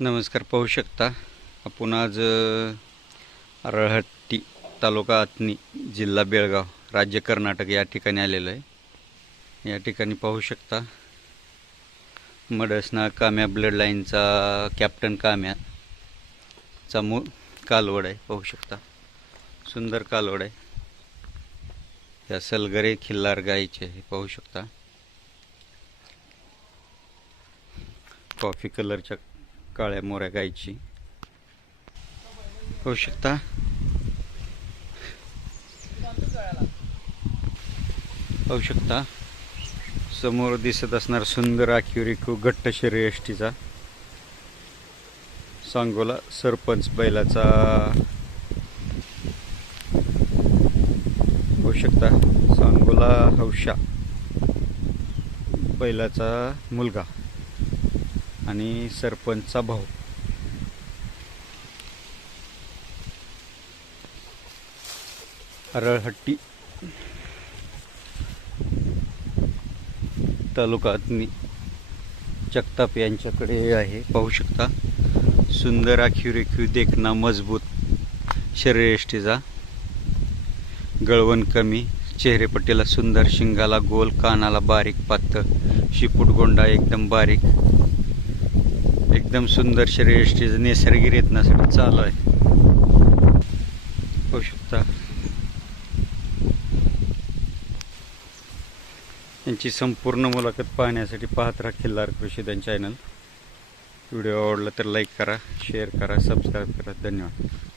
नमस्कार. पाहू शकता आपण आज रळहट्टी तालुका आथनी जिल्हा बेळगाव राज्य कर्नाटक या ठिकाणी आलेलो आहे. या ठिकाणी पाहू शकता मडसना काम्या ब्लड लाईनचा कॅप्टन काम्याचा कालवड आहे. पाहू शकता सुंदर कालवड आहे. या सलगरे खिल्लार गायीचे आहे. पाहू शकता कॉफी कलरच्या काळ्या मोऱ्या गायची पाहू शकता. पाहू शकता समोर दिसत असणार सुंदर आखीव रेखीव घट्ट शरीर यष्टीचा सांगोला सरपंच बैलाचा पाहू शकता. सांगोला हौशा बैलाचा मुलगा आणि सरपंचचा भाऊ. रळहट्टी तालुका आथनी जगताप यांच्याकडे आहे. पाहू शकता सुंदर आखीव रेखीव देखना मजबूत शरीरयष्टीचा गळवण कमी चेहरेपट्टीला सुंदर शिंगाला गोल कानाला बारीक पातळ शिपूट गोंडा एकदम बारीक एकदम सुंदर शरीरयष्टीचं नैसर्गिक रेतनासाठी चालू आहे. पाहू शकता यांची संपूर्ण मुलाखत पाहण्यासाठी पाहत राहा खिल्लार कृषीधन चॅनल. व्हिडिओ आवडला तर लाईक करा, शेअर करा, सबस्क्राईब करा. धन्यवाद.